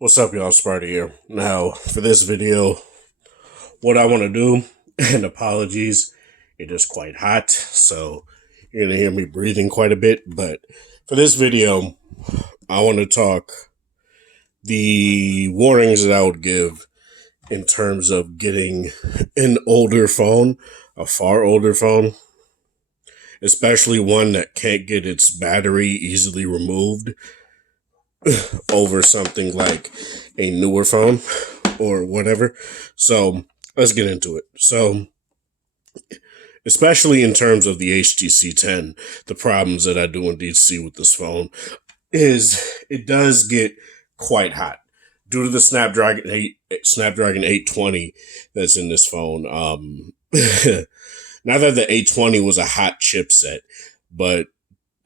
What's up, y'all? Sparty here. Now, for this video, what I want to do, and apologies, it is quite hot, so you're going to hear me breathing quite a bit. But for this video, I want to talk the warnings that I would give in terms of getting an older phone, a far older phone, especially one that can't get its battery easily removed over something like a newer phone or whatever. So let's get into it. So, especially in terms of the HTC 10, the problems that I do indeed see with this phone is it does get quite hot due to the Snapdragon 820 that's in this phone. Not that the 820 was a hot chipset, but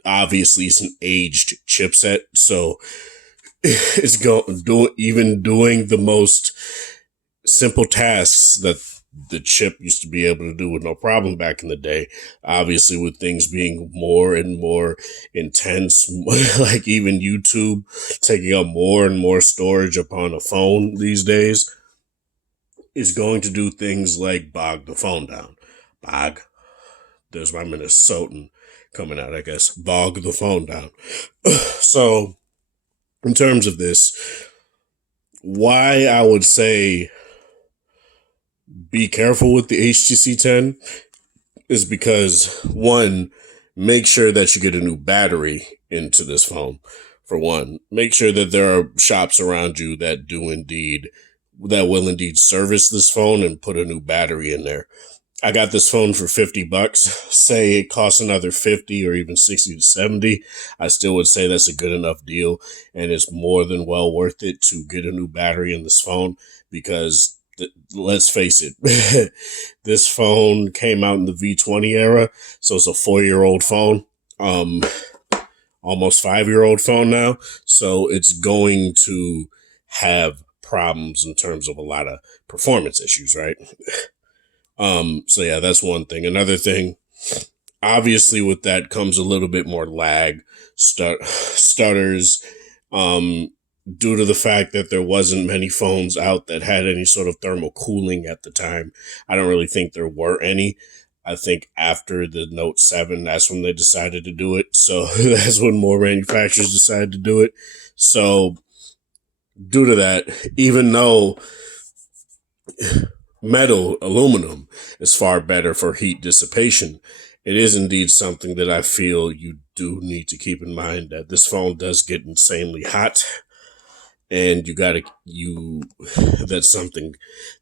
obviously it's an aged chipset, so it's doing the most simple tasks that the chip used to be able to do with no problem back in the day. Obviously, with things being more and more intense, like even YouTube taking up more and more storage upon a phone these days, is going to do things like bog the phone down. Bog. There's my Minnesotan coming out, I guess. Bog the phone down. So, in terms of this, why I would say be careful with the HTC 10 is because, one, make sure that you get a new battery into this phone. For one, make sure that there are shops around you that will indeed service this phone and put a new battery in there. I got this phone for $50. Say it costs another 50 or even 60 to 70. I still would say that's a good enough deal, and it's more than well worth it to get a new battery in this phone because let's face it, this phone came out in the V20 era, so it's a 4-year-old phone. Almost 5-year-old phone now, so it's going to have problems in terms of a lot of performance issues, right? So yeah, that's one thing. Another thing, obviously with that comes a little bit more lag, stutters, due to the fact that there wasn't many phones out that had any sort of thermal cooling at the time. I don't really think there were any. I think after the Note 7, that's when they decided to do it. So that's when more manufacturers decided to do it. So due to that, even though aluminum is far better for heat dissipation, it is indeed something that I feel you do need to keep in mind that this phone does get insanely hot. And that's something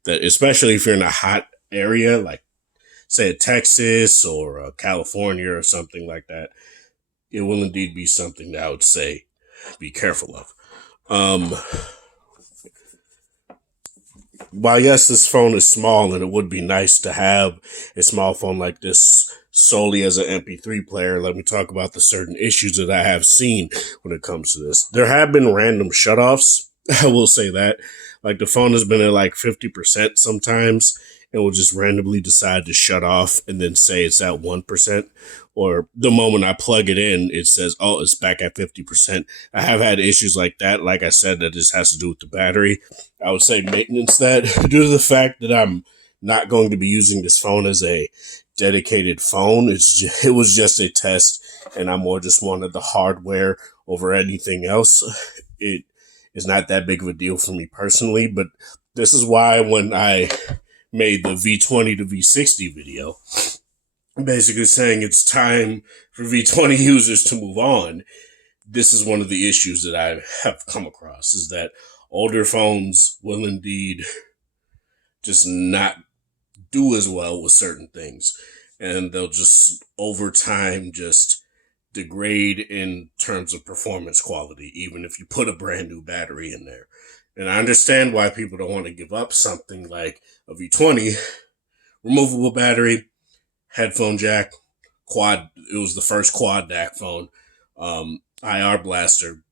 that, especially if you're in a hot area, like say Texas or California or something like that, it will indeed be something that I would say be careful of. While yes, this phone is small and it would be nice to have a small phone like this solely as an MP3 player, let me talk about the certain issues that I have seen when it comes to this. There have been random shutoffs. I will say that. Like the phone has been at like 50% sometimes and will just randomly decide to shut off and then say it's at 1%. Or the moment I plug it in, it says, oh, it's back at 50%. I have had issues like that. Like I said, that just has to do with the battery. I would say maintenance that due to the fact that I'm not going to be using this phone as a dedicated phone. It was just a test, and I more just wanted the hardware over anything else. It is not that big of a deal for me personally, but this is why when I made the V20 to V60 video, basically saying it's time for V20 users to move on, this is one of the issues that I have come across, is that older phones will indeed just not do as well with certain things. And they'll just, over time, just degrade in terms of performance quality, even if you put a brand new battery in there. And I understand why people don't want to give up something like a V20, removable battery, headphone jack, quad. It was the first quad DAC phone, IR blaster,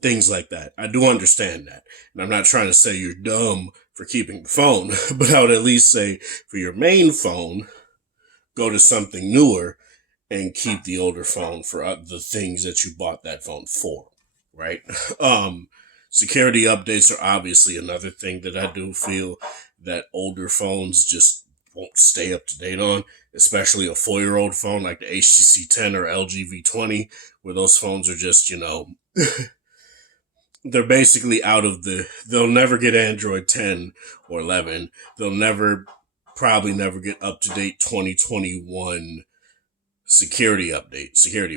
things like that. I do understand that. And I'm not trying to say you're dumb for keeping the phone, but I would at least say for your main phone, go to something newer and keep the older phone for the things that you bought that phone for, right? Security updates are obviously another thing that I do feel that older phones just won't stay up to date on, especially a 4-year-old phone like the HTC 10 or LG V20, where those phones are just, they're basically they'll never get Android 10 or 11. Probably never get up to date 2021 security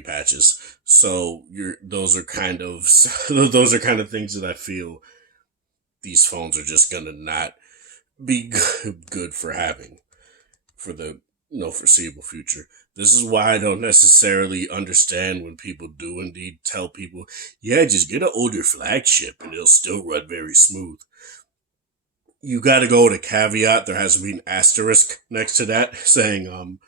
patches. So those are kind of things that I feel these phones are just gonna not be good for having for the foreseeable future. This is why I don't necessarily understand when people do indeed tell people, yeah, just get an older flagship and it'll still run very smooth. You got to go with a caveat. There has to be an asterisk next to that saying,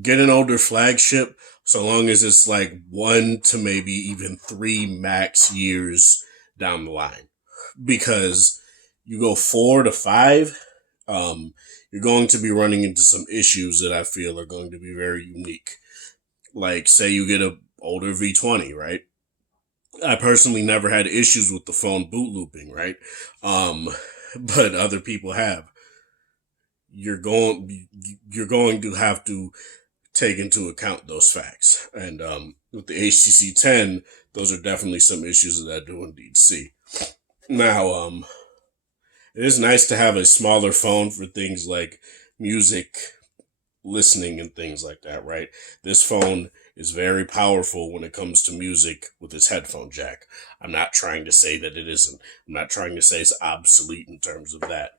get an older flagship so long as it's like 1 to maybe even 3 max years down the line. Because you go 4 to 5, you're going to be running into some issues that I feel are going to be very unique. Like, say you get an older V20, right? I personally never had issues with the phone boot looping, right? But other people have. You're going to have to take into account those facts. And with the HTC 10, those are definitely some issues that I do indeed see. Now, it is nice to have a smaller phone for things like music listening and things like that, right? This phone is very powerful when it comes to music with its headphone jack. I'm not trying to say that it isn't. I'm not trying to say it's obsolete in terms of that.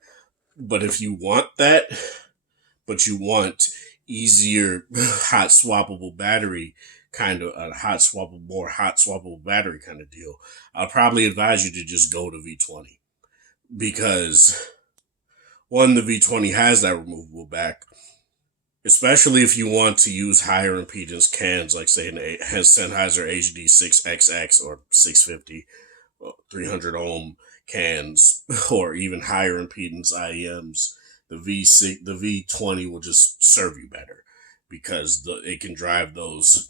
But if you want that, but you want easier hot swappable battery kind of more hot swappable battery kind of deal, I'll probably advise you to just go to V20. Because one, the V20 has that removable back, especially if you want to use higher impedance cans, like say an Sennheiser HD6XX or 650, 300 ohm cans, or even higher impedance IEMs. The V20 will just serve you better because it can drive those.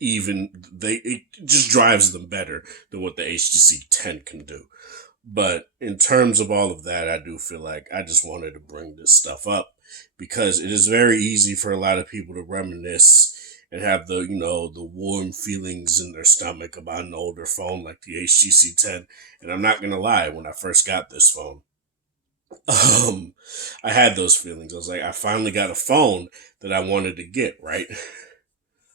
It just drives them better than what the HTC 10 can do. But in terms of all of that, I do feel like I just wanted to bring this stuff up because it is very easy for a lot of people to reminisce and have the warm feelings in their stomach about an older phone like the HTC 10. And I'm not going to lie, when I first got this phone, I had those feelings. I was like, I finally got a phone that I wanted to get, right?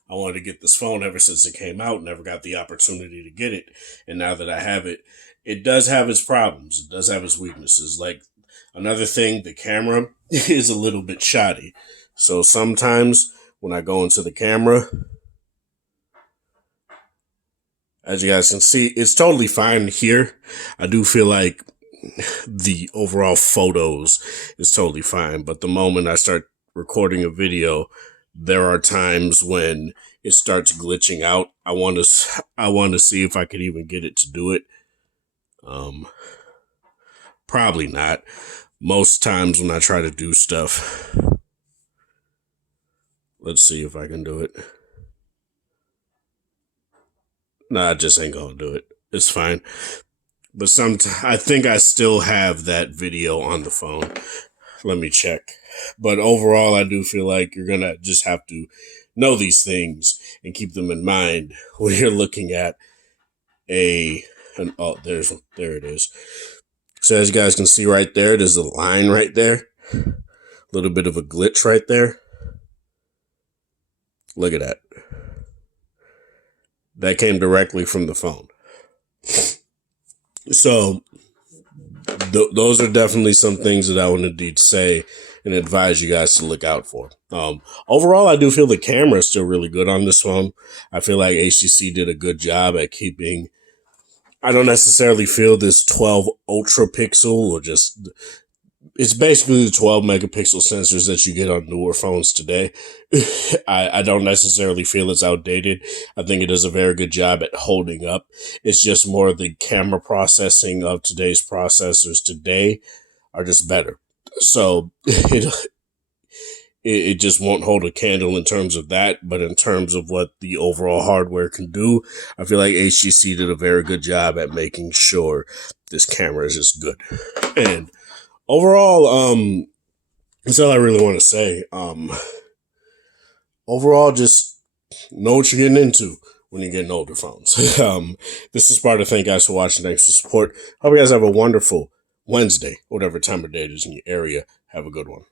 I wanted to get this phone ever since it came out, never got the opportunity to get it. And now that I have it, it does have its problems. It does have its weaknesses. Like, another thing, the camera is a little bit shoddy. So sometimes when I go into the camera, as you guys can see, it's totally fine here. I do feel like the overall photos is totally fine. But the moment I start recording a video, there are times when it starts glitching out. I want to see if I could even get it to do it. Probably not. Most times when I try to do stuff, let's see if I can do it. Nah, I just ain't gonna do it. It's fine. But I think I still have that video on the phone. Let me check. But overall, I do feel like you're gonna just have to know these things and keep them in mind when you're looking at there it is. So as you guys can see right there, there's a line right there. A little bit of a glitch right there. Look at that. That came directly from the phone. So those are definitely some things that I would indeed say and advise you guys to look out for. Overall, I do feel the camera is still really good on this phone. I feel like HTC did a good job at keeping. I don't necessarily feel this 12 ultra pixel or just. It's basically the 12 megapixel sensors that you get on newer phones today. I don't necessarily feel it's outdated. I think it does a very good job at holding up. It's just more the camera processing of today's processors today are just better. So it it just won't hold a candle in terms of that. But in terms of what the overall hardware can do, I feel like HTC did a very good job at making sure this camera is just good. And overall, that's all I really want to say. Overall, just know what you're getting into when you're getting older phones. This is Sparta. Thank you guys for watching. Thanks for support. Hope you guys have a wonderful Wednesday, whatever time of day it is in your area. Have a good one.